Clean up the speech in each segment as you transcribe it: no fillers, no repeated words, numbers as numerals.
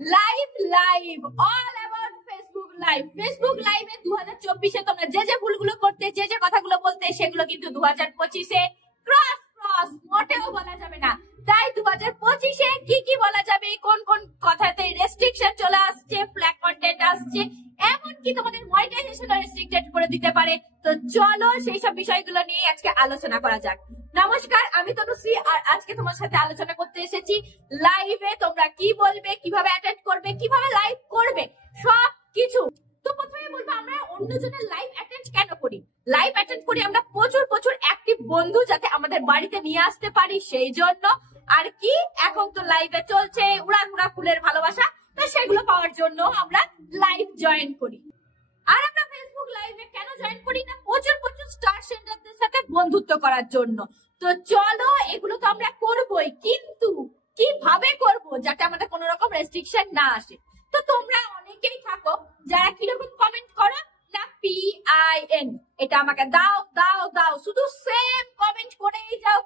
Live live all about Facebook live. Facebook লাইভে 2024-এ তোমরা যে ভুলগুলো করতে, যে কথাগুলো বলতে, সেগুলো কিন্তু 2025-এ ক্রস ক্রস মোটেও বলা যাবে না। তাই 2025-এ কি বলা যাবে, কোন কোন কথাতে রেস্ট্রিকশন চলে আসছে, ফ্ল্যাগ কন্টেন্ট আসছে, এমনকি তোমাদের মনিটাইজেশন রেস্ট্রিক্টেড করে দিতে পারে। তো চলো সেই সব বিষয়গুলো নিয়ে আজকে আলোচনা করা যাক। নমস্কার, আমি তনুশ্রী, আর আজকে তোমার সাথে আলোচনা করতে এসেছি লাইভে তোমরা কি বলবে, কিভাবে অ্যাটেন্ড করবে, কিভাবে লাইভ করবে, সবকিছু। তো প্রথমে বলবো, আমরা অন্যজনের লাইভ অ্যাটেন্ড কেন করি? লাইভ অ্যাটেন্ড করি আমরা প্রচুর অ্যাক্টিভ বন্ধু যাতে আমাদের বাড়িতে নিয়ে আসতে পারি, সেই জন্য। আর কি, এখন তো লাইভে চলছে উড়ান ফুলের ভালোবাসা, তো সেগুলো পাওয়ার জন্য আমরা লাইভ জয়েন করি। আর আমরা ফেসবুক লাইভে কেন জয়েন করি না? প্রচুর স্টার সেন্টারদের সাথে বন্ধুত্ব করার জন্য। তো চলো, এগুলো তো আমরা করবোই, কিন্তু কিভাবে করব যাতে আমাদের কোনো রকম রেস্ট্রিকশন না আসে। তো তোমরা অনেকেই থাকো যারা কিরকম কমেন্ট করো না, PIN, এটা আমাকে দাও দাও দাও, শুধু সেম কমেন্ট করেই যাও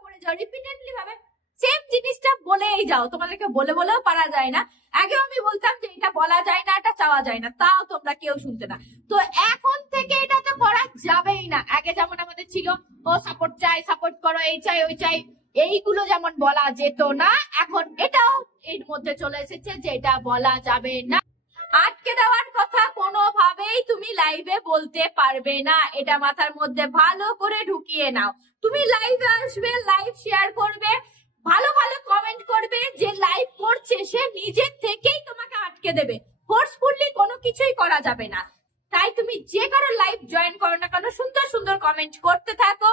রিপিটেডলি ভাবে সেম জিনিসটা বলেই যাও। তোমাদেরকে বলেও পারা যায় না। আগেও আমি বলতাম যে এটা বলা যায় না, এটা চাওয়া যায় না, তাও তোমরা কেউ শুনতে না। তো এখন থেকে এটা তো করা যাবেই না। আগে যেমন আমাদের ছিল, ও সাপোর্ট চাই, সাপোর্ট করো, এই চাই ওই চাই, এইগুলো যেমন বলা যেত না, এখন এটাও এর মধ্যে চলে এসেছে যে এটা বলা যাবে না। আটকে দেওয়ার কথা কোনোভাবেই তুমি লাইভে বলতে পারবে না, এটা মাথার মধ্যে ভালো করে ঢুকিয়ে নাও। তুমি লাইভে আসবে, লাইভ শেয়ার করবে, ভালো কমেন্ট করবে, যে লাইভ করছে সে নিজের থেকেই তোমাকে আটকে দেবে। ফোর্সফুলি কোনো কিছুই করা যাবে না। তাই তুমি যে কারো লাইভ জয়েন করো না কেন, সুন্দর কমেন্ট করতে থাকো।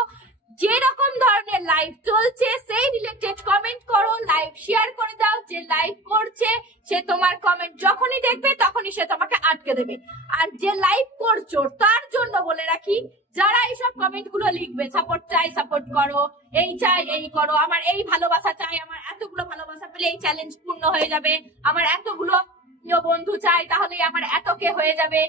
যেরকম ধরনের লাইভ চলছে সেই রিলেটেড কমেন্ট করো, লাইভ শেয়ার করে দাও। যে লাইভ করছে সে তোমার কমেন্ট যখনই দেখবে তখনই সে তোমাকে আটকে দেবে। আর যে লাইভ করছো তার জন্য বলে রাখি, যারা এইসব কমেন্ট গুলো লিখবে, সাপোর্ট চাই, সাপোর্ট করো, এই চাই, এই করো, আমার এই ভালোবাসা চাই, আমার এতগুলো ভালোবাসা পেলে এই চ্যালেঞ্জ পূর্ণ হয়ে যাবে, আমার এতগুলো বন্ধু চাই তাহলে আমার এতকে হয়ে যাবে,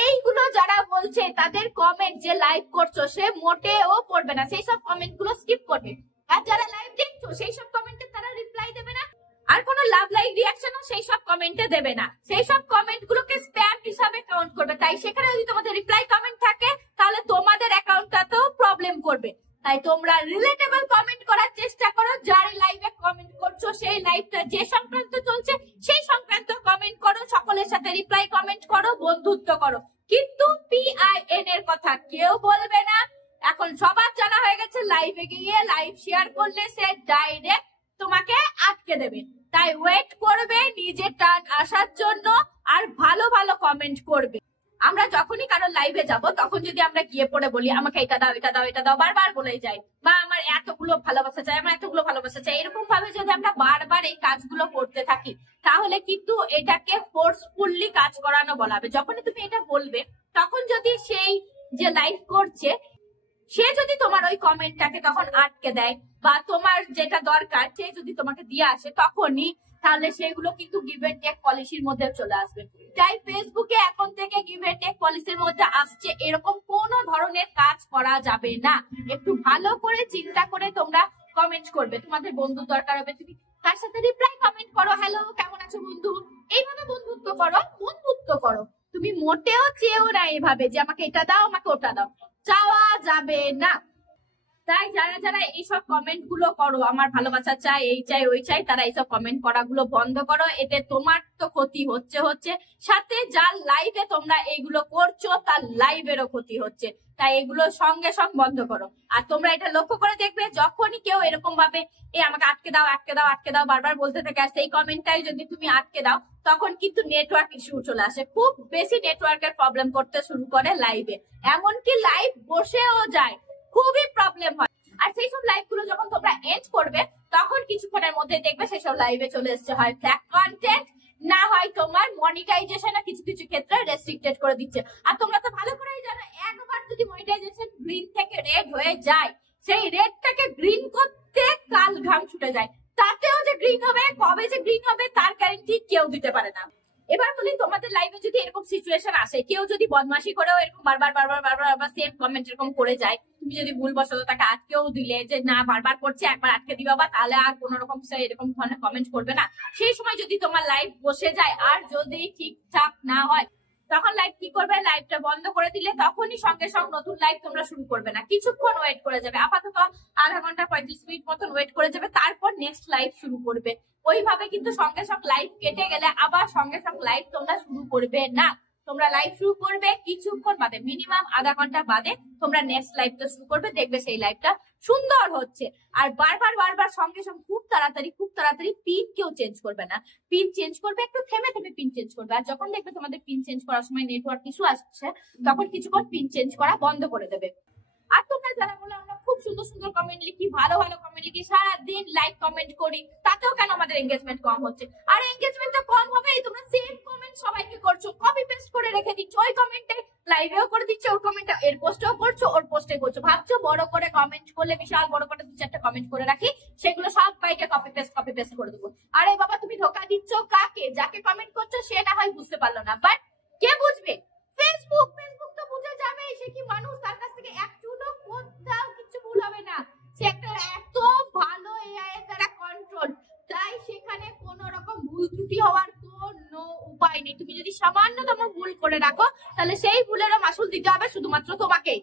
এইগুলো যারা বলছে তাদের কমেন্ট যে লাইভ করছো সে মোটেও পড়বে না, সেই সব কমেন্ট গুলো স্কিপ করবে। আর যারা লাইভ দেখছো সেই সব কমেন্টে তারা রিপ্লাই দেবে না, আর কোনো লাভ লাইক রিয়াকশনও সেই সব কমেন্টে দেবে না। সেই সব কমেন্ট গুলোকে স্প্যাম হিসাবে কাউন্ট করবে। তাই সেখানে যদি তোমাদের রিপ্লাই কমেন্ট থাকে তাহলে তোমাদের অ্যাকাউন্টটাতেও প্রবলেম করবে। তাই তোমরা রিলেটেবল কমেন্ট করার চেষ্টা করো। যার লাইভে কমেন্ট করছো সেই লাইভটা যে সংক্রান্ত চলছে সেই সংক্রান্ত কমেন্ট করো, সকলের সাথে রিপ্লাই কমেন্ট করো, বন্ধুত্ব করো, কিন্তু PIN এর কথা কেউ বলবে না। এখন সবার জানা হয়ে গেছে লাইভে গিয়ে লাইভ শেয়ার করলে সে ডাইরেক্ট তোমাকে আটকে দেবে। তাই ওয়েট করবে নিজের টার্ন আসার জন্য, আর ভালো কমেন্ট করবে। আমরা যখনই কারো লাইভে যাব তখন যদি আমরা গিয়ে পড়ে বলি আমাকে এটা দাও, এটা দাও, এটা দাও, বারবার বলে যাই, বা আমার এতগুলো ভালোবাসা চাই, আমার এতগুলো ভালোবাসা চাই, এরকম ভাবে যদি আমরা বারবার এই কাজগুলো করতে থাকি তাহলে কিন্তু এটাকে ফোর্সফুলি কাজ করানো বলা হবে। যখনই তুমি এটা বলবে তখন যদি সেই যে লাইভ করছে সে যদি তোমার ওই কমেন্টটাকে তখন আটকে দেয়, বা তোমার যেটা দরকার সে যদি তোমাকে দিয়ে আসে তখনই, তাহলে সেগুলো কিন্তু গিভ এন্ড টেক পলিসির মধ্যে চলে আসবে। তাই ফেসবুকে এখন থেকে গিভ এন্ড টেক পলিসির মধ্যে আসছে, এরকম কোনো ধরনের কাজ করা যাবে না। একটু ভালো করে চিন্তা করে তোমরা কমেন্ট করবে। তোমাদের বন্ধু দরকার হবে, তুমি তার সাথে রিপ্লাই কমেন্ট করো, হ্যালো কেমন আছো বন্ধু, এইভাবে বন্ধুত্ব করো। তুমি মোটেও চেয়েও না এভাবে যে আমাকে এটা দাও, আমাকে ওটা দাও, চাওয়া যাবে না। তাই যারা এইসব কমেন্ট গুলো করো, আমার ভালোবাসা চাই, এই চাই ওই চাই, তারা এইসব কমেন্ট করা গুলো বন্ধ করো। এতে তোমার তো ক্ষতি হচ্ছে, সাথে যার লাইভে তোমরা এইগুলো করছো তার লাইভেরও ক্ষতি হচ্ছে। তাই এগুলো সঙ্গে বন্ধ করো। আর তোমরা এটা লক্ষ্য করে দেখবে, যখনই কেউ এরকম ভাবে আমাকে আটকে দাও বারবার বলতে থাকে, আর সেই কমেন্টটাই যদি তুমি আটকে দাও তখন কিন্তু নেটওয়ার্ক ইস্যু চলে আসে, খুব বেশি নেটওয়ার্কের প্রবলেম করতে শুরু করে লাইভে, এমনকি লাইভ বসেও যায়, খুবই প্রবলেম হয়। আর সেই সব লাইভ গুলো যখন তোমরা এন্ড করবে তখন কিছুক্ষণের মধ্যে দেখবে সেই সব লাইভে চলে এসছে হয় ফ্ল্যাগ কন্টেন্ট, না হয় তোমার মনিটাইজেশন কিছু ক্ষেত্রে রেস্ট্রিক্টেড করে দিচ্ছে। আর তোমরা তো ভালো করেই জানো, একবার যদি মনিটাইজেশন গ্রিন থেকে রেড হয়ে যায়, সেই রেডটাকে গ্রিন করতে কাল ঘাম ছুটে যায়। তাতেও যে গ্রিন হবে, কবে যে গ্রিন হবে তার গ্যারান্টি কেউ দিতে পারে না। এবার বলি তোমাদের লাইভে যদি এরকম সিচুয়েশন আসে, কেউ যদি বদমাশি করেও এরকম বারবার সেম কমেন্ট এরকম করে যায়, তুমি যদি ভুলবশত তাকে আটকেও দিলে যে না বারবার করছে একবার আটকে দিবা বা তাহলে আর কোন রকম এরকম ধরনের কমেন্ট করবে না, সেই সময় যদি তোমার লাইভ বসে যায় আর যদি ঠিকঠাক না হয় তখন লাইভ কি করবে, লাইভটা বন্ধ করে দিলে তখনই সঙ্গে সঙ্গে নতুন লাইভ তোমরা শুরু করবে না, কিছুক্ষণ ওয়েট করে যাবে, আপাতত আধা ঘন্টা 35 মিনিট মতন ওয়েট করে যাবে, তারপর নেক্সট লাইভ শুরু করবে। ওইভাবে কিন্তু সঙ্গে সঙ্গে লাইভ কেটে গেলে আবার সঙ্গে সঙ্গে লাইভ তোমরা শুরু করবে না, তোমরা লাইভ শুরু করবে কিছুক্ষণ বাদে, মিনিমাম আধা ঘন্টা বাদে তোমরা নেক্সট লাইভটা শুরু করবে, দেখবে সেই লাইভটা সুন্দর হচ্ছে। আর বারবার সঙ্গে সঙ্গে খুব তাড়াতাড়ি পিন কেউ চেঞ্জ করবে না, পিন চেঞ্জ করবে একটু থেমে পিন চেঞ্জ করবে। আর যখন দেখবে তোমাদের পিন চেঞ্জ করার সময় নেটওয়ার্ক ইস্যু আসছে তখন কিছুক্ষণ পিন চেঞ্জ করা বন্ধ করে দেবে। আর তোমরা যারা বলো আমরা খুব সুন্দর কমেন্ট লিখি, ভালো কমেন্ট লিখি, সারাদিন লাইক কমেন্ট করি, তাতেও কেন আমাদের এঙ্গেজমেন্ট কম হচ্ছে? আর এঙ্গেজমেন্ট তো কম হবেই, তোমরা সেম কমেন্ট সবাইকে করছো, কপি পেস্ট করে রেখে দিচ্ছ, ওই কমেন্টে লাইভেও করে দিচ্ছ, ওর কমেন্টে এর পোস্টেও করছো, ওর পোস্টে করছো, ভাবছো বড় করে কমেন্ট করলে বিশাল বড় করে 2-4টা কমেন্ট করে রাখি, সেগুলো সবাইকে কপি পেস্ট করে দেবো। আরে বাবা তুমি ধোকা দিচ্ছ কাকে? যাকে কমেন্ট করছো সে না হয় বুঝতে পারলো না, বাট কে বুঝবে? ফেসবুক তো বুঝে যাবে, সে কি মানুষ, তার কাছ থেকে এক চুলো কোথাও কিছু ভুল হবে না, সে একটা এত ভালো এআই এর দ্বারা কন্ট্রোল, তাই সেখানে কোন রকম ভুল ত্রুটি হওয়ার কোনো উপায় নেই। তুমি যদি সামান্যতম ভুল করে রাখো তাহলে সেই ভুলেরও মাসুল দিতে হবে শুধুমাত্র তোমাকেই।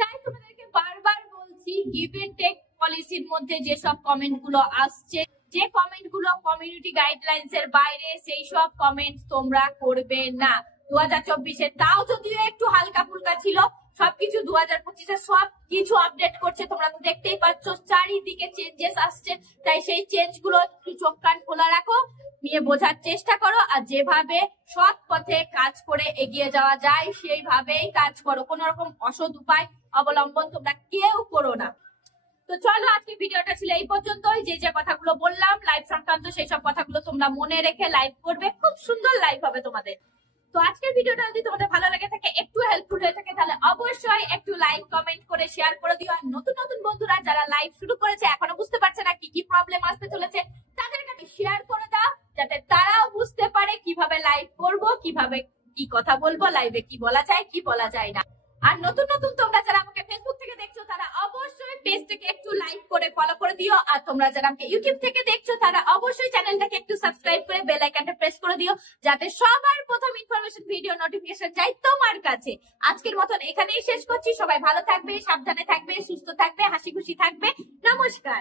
তাই তোমাদেরকে বারবার বলছি, গিভ এন্ড টেক পলিসির মধ্যে যেসব কমেন্ট গুলো আসছে, যে কমেন্ট গুলো কমিউনিটি গাইডলাইন্স এর বাইরে, সেই সব কমেন্ট তোমরা করবে না 2024-এ। তাও যদিও একটু হালকা ফুলকা ছিল, সবকিছু 2025-এ সব কিছু আপডেট করছে, তোমরা তো দেখতেই পাচ্ছ চারিদিকে চেঞ্জেস আসছে। তাই সেই চেঞ্জ গুলো একটু চোখ কান খোলা রাখো, নিয়ে বোঝার চেষ্টা করো, আর যেভাবে সৎ পথে কাজ করে এগিয়ে যাওয়া যায় সেইভাবেই কাজ করো, কোন রকম অসৎ উপায় অবলম্বন তোমরা কেউ করো না। তো চলো আজকে ভিডিওটা ছিল এই পর্যন্তই। যে কথাগুলো বললাম লাইভ সংক্রান্ত সেই সব কথাগুলো তোমরা মনে রেখে লাইভ করবে, খুব সুন্দর লাইভ হবে তোমাদের। তো আজকের ভিডিওটা যদি তোমাদের ভালো লাগে থাকে, একটু হেল্পফুল হয়ে থাকে, তাহলে অবশ্যই একটু লাইক কমেন্ট করে শেয়ার করে দিও। আর নতুন বন্ধুরা যারা লাইভ শুরু করেছে এখনো বুঝতে পারছে না কি প্রবলেম আসতে চলেছে, তাদের কাছে শেয়ার করে দাও যাতে তারাও বুঝতে পারে কিভাবে লাইভ করব, কিভাবে কি কথা বলবো, লাইভে কি বলা যায় কি বলা যায় না। আর নতুন তোমরা যারা আমাকে ফেসবুক থেকে দেখছো তারা অবশ্যই পেজটাকে একটু লাইক করে ফলো করে দিও। আর তোমরা যারা আমাকে ইউটিউব থেকে দেখছো তারা অবশ্যই চ্যানেলটাকে একটু সাবস্ক্রাইব করে বেল আইকনটা প্রেস করে দিও, যাতে সবার প্রথম ইনফরমেশন ভিডিও নোটিফিকেশন যায় তোমার কাছে। আজকের মতন এখানেই শেষ করছি। সবাই ভালো থাকবে, সাবধানে থাকবে, সুস্থ থাকবে, হাসি খুশি থাকবে। নমস্কার।